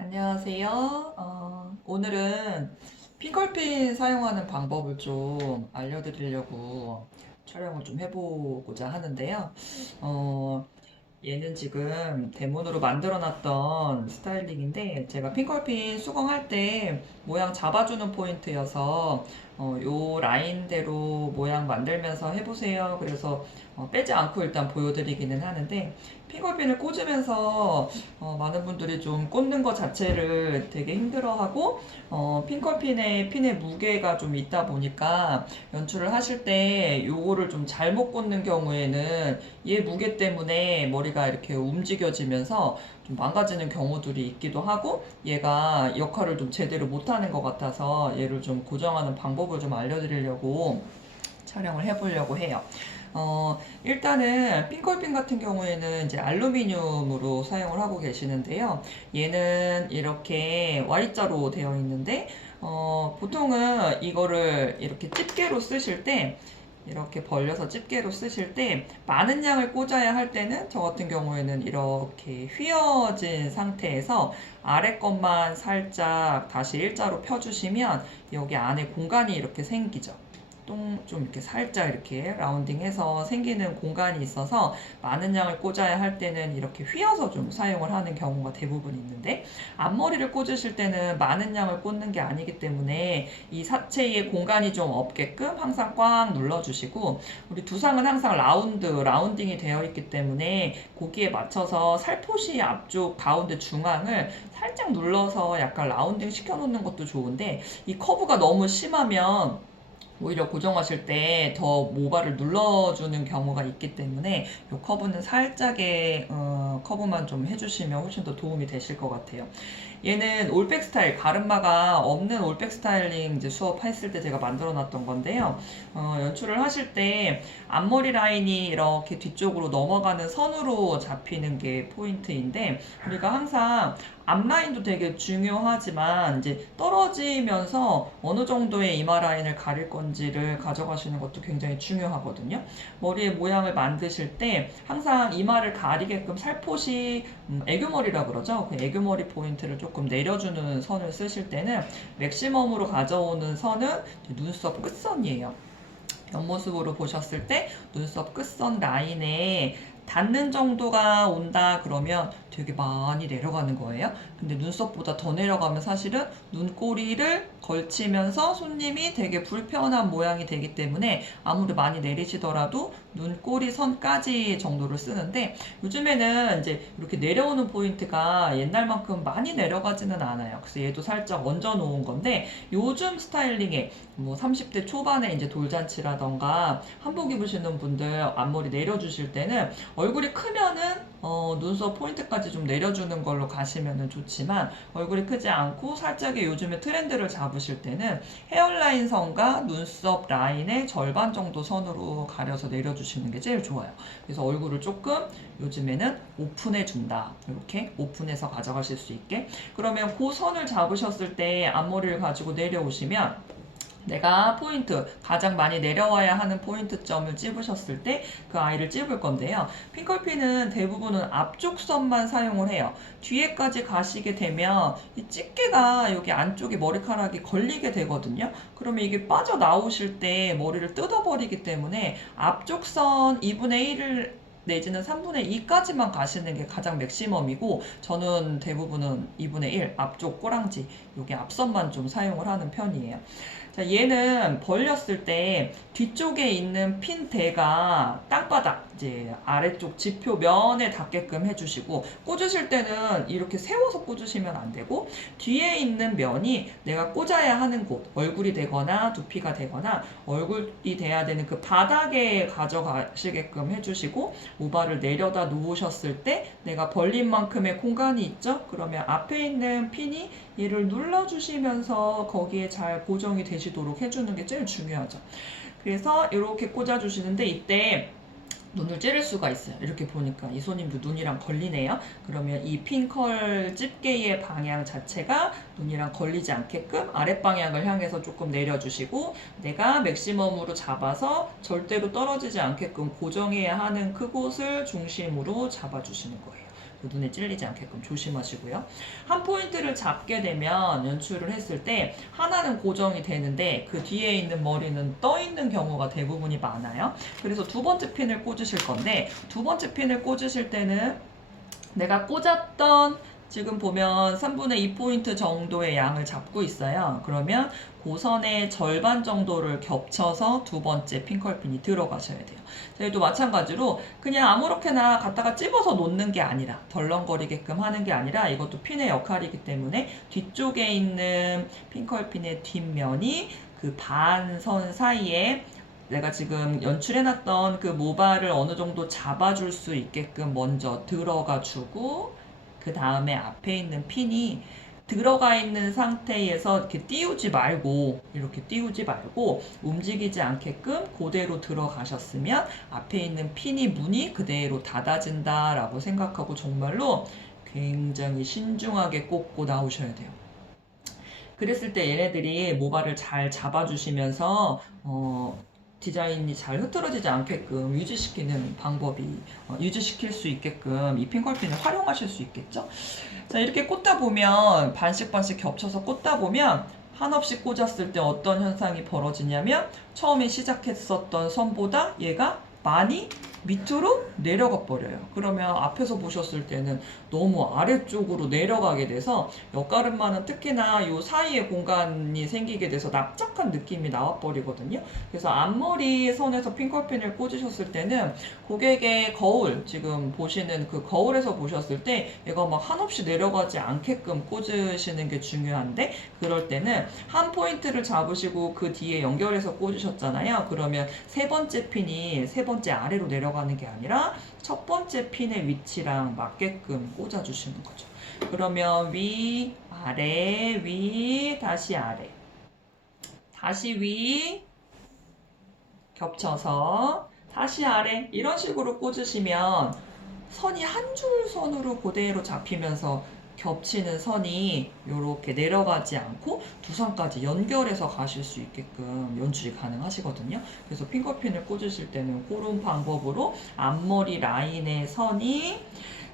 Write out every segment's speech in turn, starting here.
안녕하세요. 오늘은 핑컬핀 사용하는 방법을 좀 알려드리려고 촬영을 좀 해보고자 하는데요. 어, 얘는 지금 데몬으로 만들어놨던 스타일링인데 제가 핑컬핀 수정할 때 모양 잡아주는 포인트여서 요 라인대로 모양 만들면서 해보세요. 그래서 빼지 않고 일단 보여드리기는 하는데 핑컬핀을 꽂으면서 많은 분들이 좀 꽂는 것 자체를 되게 힘들어하고 핑컬핀의 무게가 좀 있다 보니까 연출을 하실 때 요거를 좀 잘못 꽂는 경우에는 얘 무게 때문에 머리가 이렇게 움직여지면서 좀 망가지는 경우들이 있기도 하고 얘가 역할을 좀 제대로 못하는 것 같아서 얘를 좀 고정하는 방법을 좀 알려드리려고 촬영을 해보려고 해요. 일단은 핑걸핀 같은 경우에는 이제 알루미늄으로 사용을 하고 계시는데요. 얘는 이렇게 Y자로 되어 있는데, 보통은 이거를 이렇게 집게로 쓰실 때 이렇게 벌려서 집게로 쓰실 때 많은 양을 꽂아야 할 때는 저 같은 경우에는 이렇게 휘어진 상태에서 아래 것만 살짝 다시 일자로 펴주시면 여기 안에 공간이 이렇게 생기죠. 좀 이렇게 살짝 이렇게 라운딩해서 생기는 공간이 있어서 많은 양을 꽂아야 할 때는 이렇게 휘어서 좀 사용을 하는 경우가 대부분 있는데 앞머리를 꽂으실 때는 많은 양을 꽂는 게 아니기 때문에 이 사체의 공간이 좀 없게끔 항상 꽉 눌러주시고 우리 두상은 항상 라운딩이 되어 있기 때문에 거기에 맞춰서 살포시 앞쪽 가운데 중앙을 살짝 눌러서 약간 라운딩 시켜놓는 것도 좋은데 이 커브가 너무 심하면 오히려 고정하실 때 더 모발을 눌러주는 경우가 있기 때문에 이 커브는 살짝의 커브만 좀 해주시면 훨씬 더 도움이 되실 것 같아요. 얘는 올백 스타일, 가르마가 없는 올백 스타일링 이제 수업했을 때 제가 만들어 놨던 건데요. 연출을 하실 때 앞머리 라인이 이렇게 뒤쪽으로 넘어가는 선으로 잡히는 게 포인트인데 우리가 항상 앞라인도 되게 중요하지만 이제 떨어지면서 어느 정도의 이마 라인을 가릴 건지를 가져가시는 것도 굉장히 중요하거든요. 머리의 모양을 만드실 때 항상 이마를 가리게끔 살포시 애교머리라 그러죠. 그 애교머리 포인트를 조금 내려주는 선을 쓰실 때는 맥시멈으로 가져오는 선은 눈썹 끝선이에요. 옆모습으로 보셨을 때 눈썹 끝선 라인에 닿는 정도가 온다 그러면 되게 많이 내려가는 거예요. 근데 눈썹보다 더 내려가면 사실은 눈꼬리를 걸치면서 손님이 되게 불편한 모양이 되기 때문에 아무리 많이 내리시더라도 눈꼬리 선까지 정도를 쓰는데 요즘에는 이제 이렇게 내려오는 포인트가 옛날만큼 많이 내려가지는 않아요. 그래서 얘도 살짝 얹어 놓은 건데 요즘 스타일링에 뭐 30대 초반에 이제 돌잔치라던가 한복 입으시는 분들 앞머리 내려주실 때는 얼굴이 크면은 눈썹 포인트까지 좀 내려주는 걸로 가시면 좋지만 얼굴이 크지 않고 살짝의 요즘에 트렌드를 잡으실 때는 헤어라인 선과 눈썹 라인의 절반 정도 선으로 가려서 내려주시는 게 제일 좋아요. 그래서 얼굴을 조금 요즘에는 오픈해 준다. 이렇게 오픈해서 가져가실 수 있게. 그러면 그 선을 잡으셨을 때 앞머리를 가지고 내려오시면 내가 포인트, 가장 많이 내려와야 하는 포인트점을 찝으셨을 때 그 아이를 찝을 건데요. 핑컬핀은 대부분은 앞쪽 선만 사용을 해요. 뒤에까지 가시게 되면 이 집게가 여기 안쪽에 머리카락이 걸리게 되거든요. 그러면 이게 빠져나오실 때 머리를 뜯어버리기 때문에 앞쪽 선 2분의 1을 내지는 3분의 2까지만 가시는 게 가장 맥시멈이고 저는 대부분은 2분의 1 앞쪽 꼬랑지 여기 앞선만 좀 사용을 하는 편이에요. 자, 얘는 벌렸을 때 뒤쪽에 있는 핀 대가 땅바닥 이제 아래쪽 지표 면에 닿게끔 해주시고 꽂으실 때는 이렇게 세워서 꽂으시면 안 되고 뒤에 있는 면이 내가 꽂아야 하는 곳 얼굴이 되거나 두피가 되거나 얼굴이 돼야 되는 그 바닥에 가져가시게끔 해주시고 모발을 내려다 놓으셨을 때 내가 벌린 만큼의 공간이 있죠? 그러면 앞에 있는 핀이 얘를 눌러주시면서 거기에 잘 고정이 되시도록 해주는 게 제일 중요하죠. 그래서 이렇게 꽂아주시는데 이때 눈을 찌를 수가 있어요. 이렇게 보니까 이 손님도 눈이랑 걸리네요. 그러면 이 핑컬 집게의 방향 자체가 눈이랑 걸리지 않게끔 아랫방향을 향해서 조금 내려주시고 내가 맥시멈으로 잡아서 절대로 떨어지지 않게끔 고정해야 하는 그곳을 중심으로 잡아주시는 거예요. 눈에 찔리지 않게끔 조심하시고요. 한 포인트를 잡게 되면 연출을 했을 때 하나는 고정이 되는데 그 뒤에 있는 머리는 떠 있는 경우가 대부분이 많아요. 그래서 두 번째 핀을 꽂으실 건데 두 번째 핀을 꽂으실 때는 내가 꽂았던 지금 보면 3분의 2포인트 정도의 양을 잡고 있어요. 그러면 고선의 절반 정도를 겹쳐서 두 번째 핑컬핀이 들어가셔야 돼요. 저희도 마찬가지로 그냥 아무렇게나 갖다가 찝어서 놓는 게 아니라 덜렁거리게끔 하는 게 아니라 이것도 핀의 역할이기 때문에 뒤쪽에 있는 핑컬핀의 뒷면이 그 반선 사이에 내가 지금 연출해놨던 그 모발을 어느 정도 잡아줄 수 있게끔 먼저 들어가 주고 그 다음에 앞에 있는 핀이 들어가 있는 상태에서 이렇게 띄우지 말고 움직이지 않게끔 그대로 들어가셨으면 앞에 있는 핀이 문이 그대로 닫아진다 라고 생각하고 정말로 굉장히 신중하게 꽂고 나오셔야 돼요. 그랬을 때 얘네들이 모발을 잘 잡아주시면서 디자인이 잘 흐트러지지 않게끔 유지시키는 방법이 유지시킬 수 있게끔 이 핑컬핀을 활용하실 수 있겠죠. 자, 이렇게 꽂다 보면 반씩 겹쳐서 꽂다 보면 한없이 꽂았을 때 어떤 현상이 벌어지냐면 처음에 시작했었던 선보다 얘가 많이 밑으로 내려가 버려요. 그러면 앞에서 보셨을 때는 너무 아래쪽으로 내려가게 돼서 옆가름만은 특히나 이 사이에 공간이 생기게 돼서 납작한 느낌이 나와버리거든요. 그래서 앞머리 선에서 핑컬핀을 꽂으셨을 때는 고객의 거울, 지금 보시는 그 거울에서 보셨을 때 얘가 막 한없이 내려가지 않게끔 꽂으시는 게 중요한데 그럴 때는 한 포인트를 잡으시고 그 뒤에 연결해서 꽂으셨잖아요. 그러면 세 번째 핀이 세 번째 아래로 내려가는 게 아니라 첫 번째 핀의 위치랑 맞게끔 꽂아주시는 거죠. 그러면 위, 아래, 위, 다시 아래, 다시 위, 겹쳐서 다시 아래 이런 식으로 꽂으시면 선이 한 줄 선으로 그대로 잡히면서 겹치는 선이 이렇게 내려가지 않고 두 선까지 연결해서 가실 수 있게끔 연출이 가능하시거든요. 그래서 핑거핀을 꽂으실 때는 그런 방법으로 앞머리 라인의 선이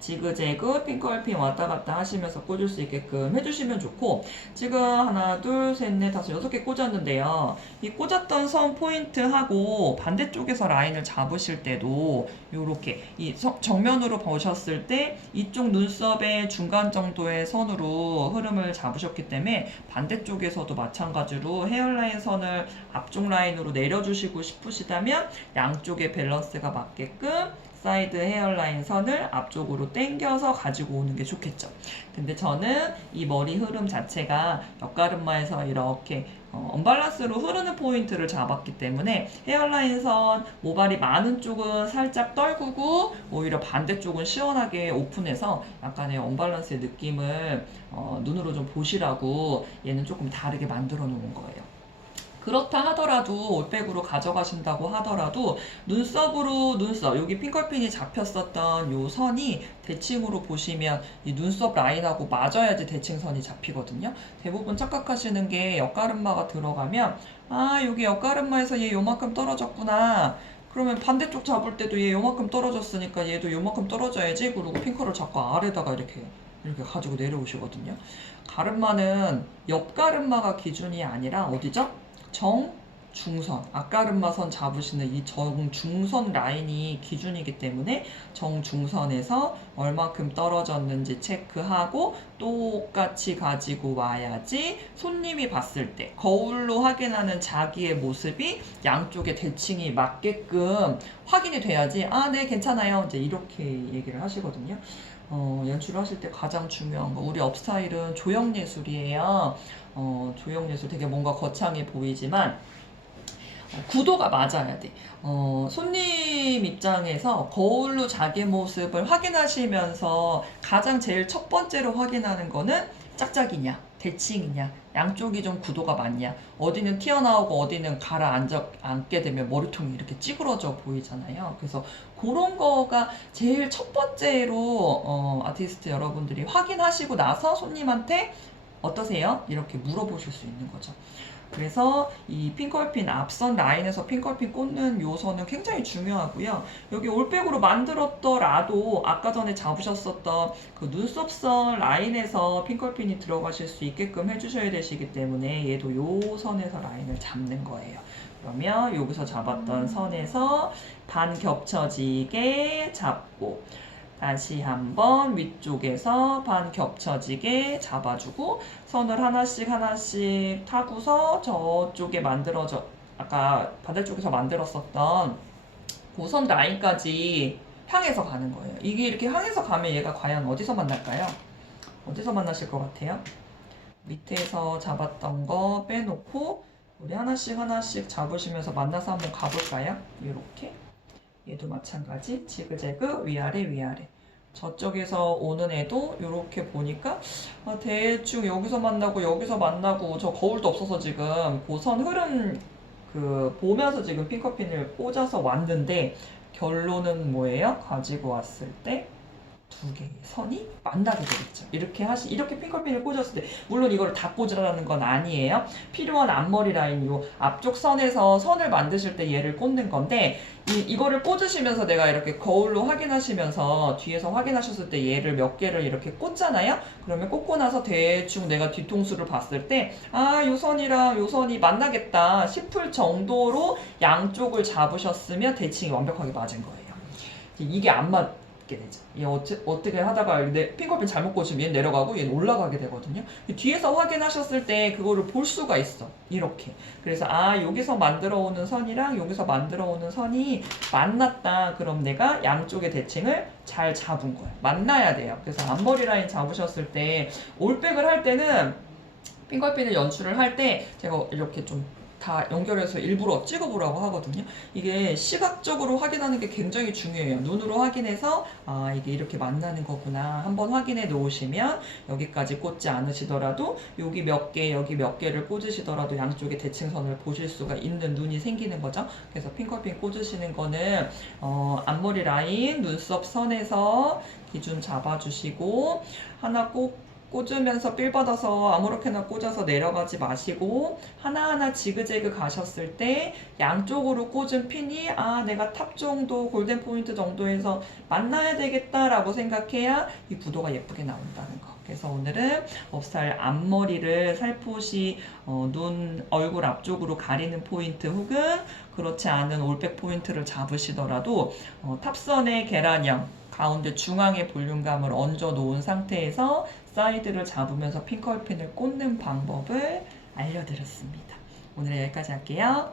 지그재그 핑컬핀 왔다 갔다 하시면서 꽂을 수 있게끔 해주시면 좋고 지금 하나 둘 셋 넷 다섯 6개 꽂았는데요. 이 꽂았던 선 포인트하고 반대쪽에서 라인을 잡으실 때도 이렇게 이 정면으로 보셨을 때 이쪽 눈썹의 중간 정도의 선으로 흐름을 잡으셨기 때문에 반대쪽에서도 마찬가지로 헤어라인 선을 앞쪽 라인으로 내려주시고 싶으시다면 양쪽의 밸런스가 맞게끔 사이드 헤어라인 선을 앞쪽으로 당겨서 가지고 오는 게 좋겠죠. 근데 저는 이 머리 흐름 자체가 옆가르마에서 이렇게 언밸런스로 흐르는 포인트를 잡았기 때문에 헤어라인 선 모발이 많은 쪽은 살짝 떨구고 오히려 반대쪽은 시원하게 오픈해서 약간의 언밸런스의 느낌을 눈으로 좀 보시라고 얘는 조금 다르게 만들어 놓은 거예요. 그렇다 하더라도 올백으로 가져가신다고 하더라도 눈썹 여기 핑컬핀이 잡혔었던 요 선이 대칭으로 보시면 이 눈썹 라인하고 맞아야지 대칭선이 잡히거든요. 대부분 착각하시는 게 옆가름마가 들어가면 여기 옆가름마에서 얘 요만큼 떨어졌구나. 그러면 반대쪽 잡을 때도 얘 요만큼 떨어졌으니까 얘도 요만큼 떨어져야지. 그리고 핑컬을 자꾸 아래다가 이렇게 가지고 내려오시거든요. 가름마는 옆가름마가 기준이 아니라 어디죠? 정중선, 앞가름마선 잡으시는 이 정중선 라인이 기준이기 때문에 정중선에서 얼마큼 떨어졌는지 체크하고 똑같이 가지고 와야지 손님이 봤을 때 거울로 확인하는 자기의 모습이 양쪽의 대칭이 맞게끔 확인이 돼야지 네 괜찮아요 이제 이렇게 얘기를 하시거든요. 연출을 하실 때 가장 중요한 거 우리 업스타일은 조형예술이에요. 조형예술 되게 뭔가 거창해 보이지만 구도가 맞아야 돼. 손님 입장에서 거울로 자기 모습을 확인하시면서 가장 제일 첫 번째로 확인하는 거는 짝짝이냐, 대칭이냐, 양쪽이 좀 구도가 맞냐, 어디는 튀어나오고 어디는 가라앉게 되면 머리통이 이렇게 찌그러져 보이잖아요. 그래서 그런 거가 제일 첫 번째로 아티스트 여러분들이 확인하시고 나서 손님한테 어떠세요? 이렇게 물어보실 수 있는 거죠. 그래서 이 핑컬핀 앞선 라인에서 핑컬핀 꽂는 요 선은 굉장히 중요하고요. 여기 올백으로 만들었더라도 아까 전에 잡으셨었던 그 눈썹선 라인에서 핑컬핀이 들어가실 수 있게끔 해주셔야 되시기 때문에 얘도 요 선에서 라인을 잡는 거예요. 그러면 여기서 잡았던 선에서 반 겹쳐지게 잡고 다시 한번 위쪽에서 반 겹쳐지게 잡아주고 선을 하나씩 하나씩 타고서 저쪽에 만들어져 아까 반대쪽에서 만들었었던 고선 라인까지 향해서 가는 거예요. 이게 이렇게 향해서 가면 얘가 과연 어디서 만날까요? 어디서 만나실 것 같아요? 밑에서 잡았던 거 빼놓고 우리 하나씩 하나씩 잡으시면서 만나서 한번 가볼까요? 이렇게 얘도 마찬가지 지그재그 위아래 위아래 저쪽에서 오는 애도 이렇게 보니까 대충 여기서 만나고 여기서 만나고 저 거울도 없어서 지금 고선 흐름 그 보면서 지금 핑커핀을 꽂아서 왔는데 결론은 뭐예요? 가지고 왔을 때 두 개의 선이 만나게 되겠죠. 이렇게 핑커핀을 꽂았을 때, 물론 이거를 다 꽂으라는 건 아니에요. 필요한 앞머리 라인 요 앞쪽 선에서 선을 만드실 때 얘를 꽂는 건데, 이거를 꽂으시면서 내가 이렇게 거울로 확인하시면서 뒤에서 확인하셨을 때 얘를 몇 개를 이렇게 꽂잖아요? 그러면 꽂고 나서 대충 내가 뒤통수를 봤을 때, 요 선이랑 요 선이 만나겠다 싶을 정도로 양쪽을 잡으셨으면 대칭이 완벽하게 맞은 거예요. 이게 안 맞, 되죠. 얘 어떻게 하다가 핑거핀 잘못 꽂으면 얘는 내려가고 얘는 올라가게 되거든요. 뒤에서 확인하셨을 때 그거를 볼 수가 있어. 이렇게. 그래서 여기서 만들어 오는 선이랑 여기서 만들어 오는 선이 만났다. 그럼 내가 양쪽의 대칭을 잘 잡은 거야. 만나야 돼요. 그래서 앞머리 라인 잡으셨을 때 올백을 할 때는 핑거핀을 연출을 할 때 제가 이렇게 좀 다 연결해서 일부러 찍어보라고 하거든요. 이게 시각적으로 확인하는 게 굉장히 중요해요. 눈으로 확인해서 이게 이렇게 만나는 거구나 한번 확인해 놓으시면 여기까지 꽂지 않으시더라도 여기 몇 개, 여기 몇 개를 꽂으시더라도 양쪽의 대칭선을 보실 수가 있는 눈이 생기는 거죠. 그래서 핑커핀 꽂으시는 거는 앞머리 라인, 눈썹 선에서 기준 잡아주시고 하나 꼭 꽂으면서 삘 받아서 아무렇게나 꽂아서 내려가지 마시고 하나하나 지그재그 가셨을 때 양쪽으로 꽂은 핀이 내가 탑 정도 골든 포인트 정도에서 만나야 되겠다라고 생각해야 이 구도가 예쁘게 나온다는 거. 그래서 오늘은 업살 앞머리를 살포시 눈 얼굴 앞쪽으로 가리는 포인트 혹은 그렇지 않은 올백 포인트를 잡으시더라도 탑선의 계란형 가운데 중앙에 볼륨감을 얹어 놓은 상태에서 사이드를 잡으면서 핑컬핀을 꽂는 방법을 알려드렸습니다. 오늘은 여기까지 할게요.